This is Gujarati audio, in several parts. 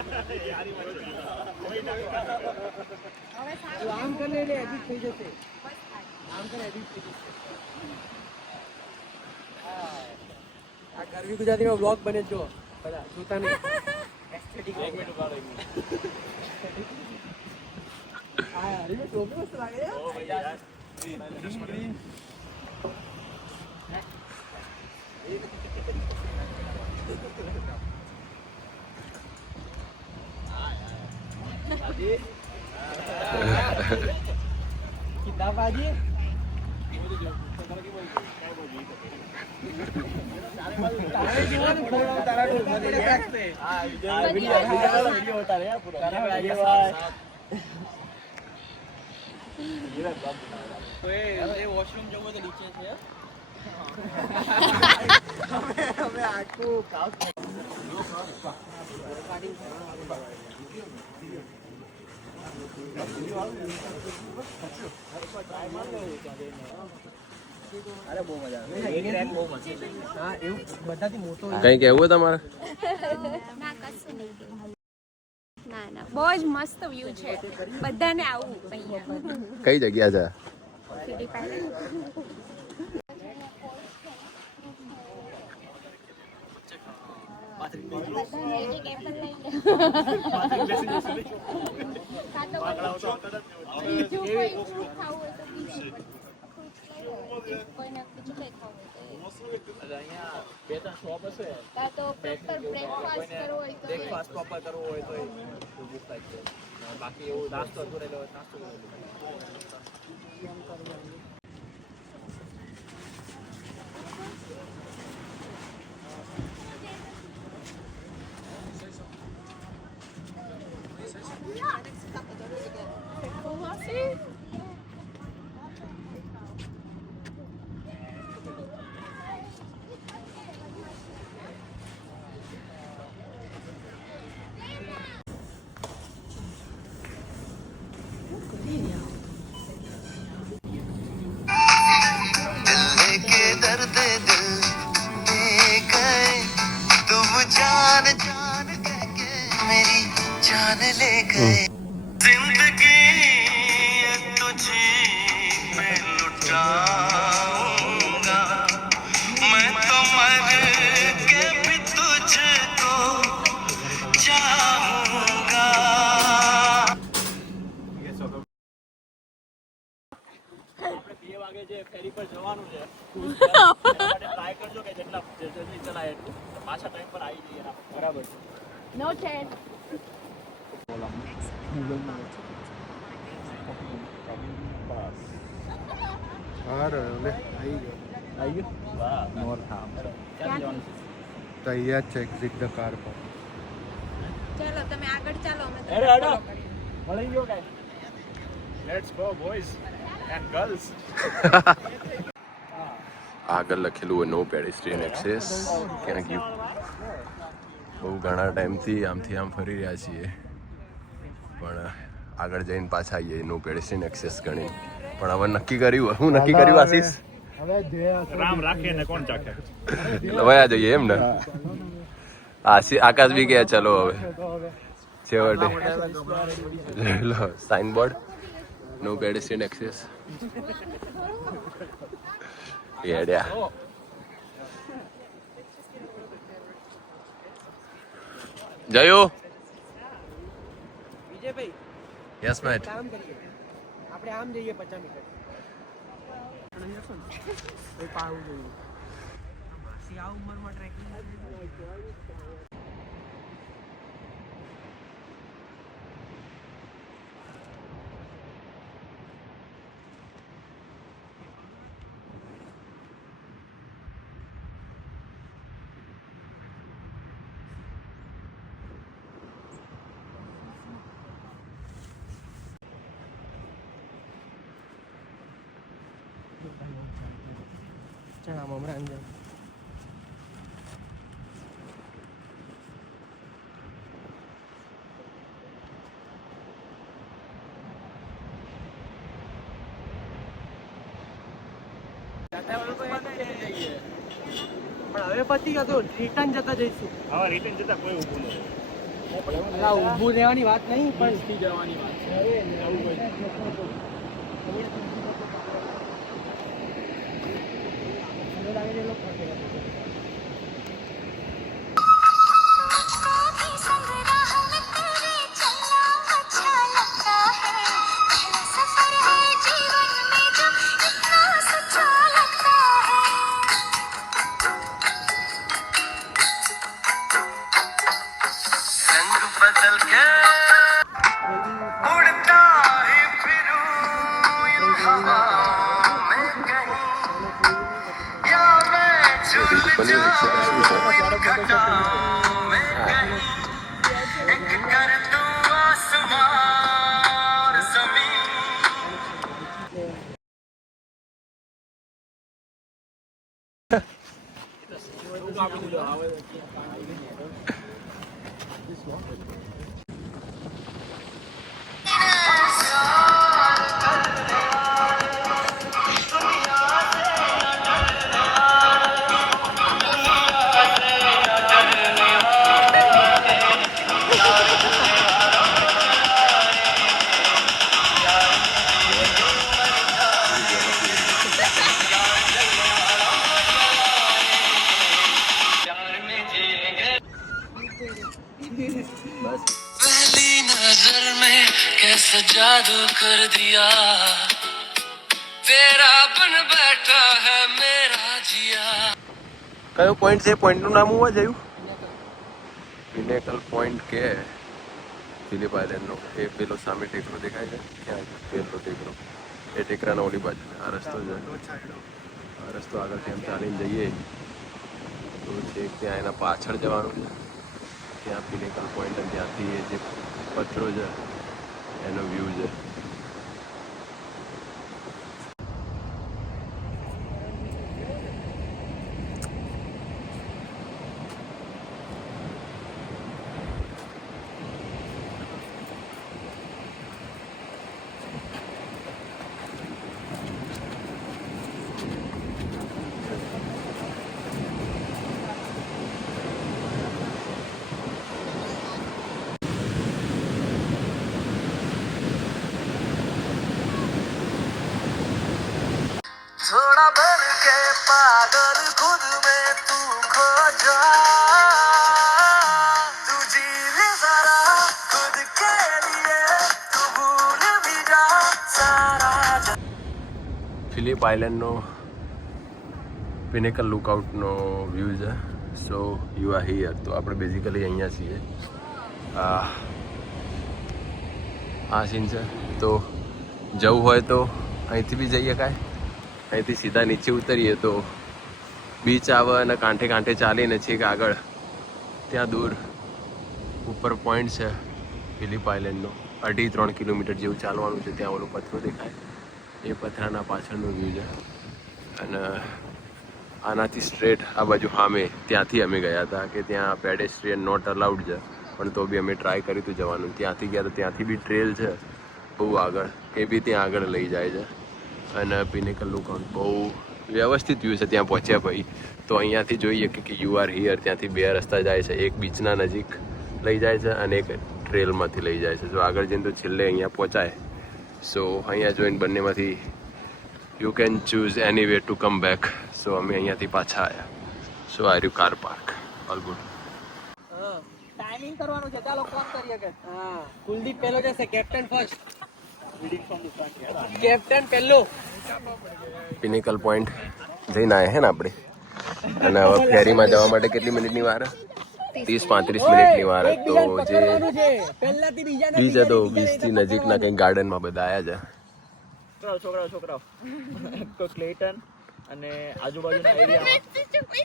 આમ કરીને એટલે એડિટ થઈ જશે. આમ કરીને એડિટ થઈ જશે. આ ગરવી ગુજરાતીનો બ્લોગ બને જો બધા જોતા નહીં. એસ્થેટિક એક મિનિટ ઉભા રહો. હા અરે ટોપી મસ્ત લાગે યાર. ઓ ભાઈ યાર ગ્રીન किताब बाजी वॉशरूम जब तो नीचे से हमें आखू અરે બહુ મજા આવે. એક ટ્રેક બહુ મસ્ત છે. હા એવું બધાથી મોટો કઈ કહેવું તમારે? ના કશું નહીં કહેવું. ના ના બહુ જ મસ્ત વ્યૂ છે. બધાને આવું અહીંયા. કઈ જગ્યા છે? City palace. બ્રેકફાસ્ટ પ્રોપર કરવો હોય તો બાકી એવું નાસ્તો કરેલો નાસ્તો ફેરી પર જવાનું છે. ટ્રાય કરજો કે જેટલા જલ્દી ચલાય એટલું પાછા ટાઈમ પર આવી જઈએ. બરાબર છે. નો ટેન. આવી ગયો. વાહ નોર્થ આમ. ક્યાં જવાનું છે? તૈયાર છે એક્ઝિટ ધ કાર પર. ચાલો તમે આગળ ચાલો અમે અરે અડો મળી ગયો guys. Let's go boys and girls. આગળ લખેલું હોય નો પેડેસ્ટ્રીયન એક્સેસ. ક્યાંક બહુ ઘણા ટાઈમથી આમથી આમ ફરી રહ્યા છીએ પણ આગળ જઈને પાછા આવીએ નો પેડેસ્ટ્રીયન એક્સેસ ગણી. પણ હવે નક્કી કર્યું. હું નક્કી કર્યું આશીષ? રામ રાખે ને કોણ ચાખે. વયા જઈએ એમ ને. આકાશ બી ગયા ચલો હવે છેવટે. લો sign board no pedestrian access. યાડ્યા જયો. વિજયભાઈ યસ મેટ. કામ કરીએ આપણે આમ જઈએ 50 મીટર. કોઈ પાડવું જોઈએ. માસી આ ઉંમરમાં ટ્રેકિંગ ચણા મમરા અંદર પણ હવે પતી ગયો તો રિટર્ન જતા જઈશું. હવે રિટર્ન જતા કોઈ ઊભું નથી. ઊભું રહેવાની વાત નહીં પણ થી જવાની વાત છે આવું હોય. પનીર રિક્ષા શું છે? હા. એવું કાપી દીધું હવે. पहली नजर में कैसा जादू कर दिया तेरा बन बैठा है मेरा जिया. કયો પોઈન્ટ છે? પોઈન્ટનું નામ હોવા જોયું? પિનેકલ પોઈન્ટ કે ફિલિપ આઇલેન્ડનો. એ પેલો સામે ટેકરો દેખાય છે, ક્યાં પેલો ટેકરો, એ ટેકરાના ઓલી બાજુ આ રસ્તો છે. આ રસ્તો આગળથી એમ ચાલીને જઈએ તો છેક ત્યાં એના પાછળ જવાનું છે. ત્યાં પિનેકલ પોઈન્ટ અને ત્યાંથી એ જે પથ્થરો છે એનો વ્યૂ છે. थोड़ा बन के पागल खुद में तू खो जा तू जी ले जरा खुद के लिए तू भूल भी जा सारा. ફિલિપ આઇલેન્ડનો પિનેકલ લુકઆઉટનો વ્યૂ છે. So you are here. તો આપણે બેઝિકલી અહીંયા છીએ. આ સીન છે. તો જવું હોય તો અહીંથી બી જઈ શકાય. અહીંથી સીધા નીચે ઉતરીએ તો બીચ આવે અને કાંઠે કાંઠે ચાલીને છેક આગળ ત્યાં દૂર ઉપર પોઈન્ટ છે ફિલિપ આઇલેન્ડનો. 2.5-3 કિલોમીટર જેવું ચાલવાનું છે. ત્યાં ઓલો પથ્થરો દેખાય, એ પથરાના પાછળનો વ્યૂ છે. અને આનાથી સ્ટ્રેટ આ બાજુ સામે ત્યાંથી અમે ગયા હતા કે ત્યાં પેડેસ્ટ્રીયન નોટ અલાઉડ છે, પણ તો બી અમે ટ્રાય કર્યું હતું જવાનું. ત્યાંથી ગયા તો ત્યાંથી બી ટ્રેલ છે બહુ આગળ, એ બી ત્યાં આગળ લઈ જાય છે. અને પિનેકલ લુકઆઉટ બહુ વ્યવસ્થિત વ્યૂ છે ત્યાં પહોંચ્યા પછી. તો અહીંયાથી જોઈએ કે યુ આર હિયર. ત્યાંથી બે રસ્તા જાય છે, એક બીચના નજીક લઈ જાય છે અને એક ટ્રેલમાંથી લઈ જાય છે. જો આગળ જઈને તો છેલ્લે અહીંયા પહોંચાય. સો અહીંયા જોઈને બંનેમાંથી you can choose any way to come back. So અમે અહીંયાથી પાછા આવ્યા. સો આ રહ્યું car park. All good. Timing કરવાનું છે. ચાલો ફોન કરીએ કે હા કુલદીપ પહેલો જશે. Captain first. કેપ્ટન પહેલો. પિનેકલ પોઈન્ટ જઈને આવ્યા હે ને આપણે. અને હવે ફેરીમાં જવા માટે કેટલી મિનિટની વાર? 30-35 મિનિટની વાર. તો જે બીચ હતો, બીચથી નજીકના કંઈક ગાર્ડનમાં બધા આવ્યા છે. છોકરાઓ કોઈ ક્લેટન અને આજુબાજુના એરિયામાં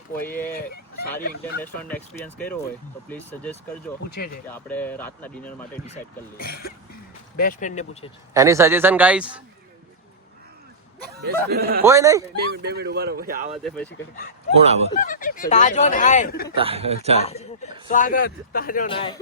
કોઈએ સારી ઇન્ડિયન રેસ્ટોરન્ટ એક્સપિરિયન્સ કર્યો હોય તો પ્લીઝ સજેસ્ટ કરજો. પૂછે છે કે આપણે રાતના ડિનર માટે ડિસાઈડ કરી લઈએ. બેસ્ટ ફ્રેન્ડ ને પૂછે છે. એની સજેશન ગાઈસ? કોઈ નહીં? 2 મિનિટ ઉભા રહો ભાઈ. આવા દે પછી કઈ. કોણ આવે? તાજો નાય અચ્છા. સ્વાગત. તાજો નાય.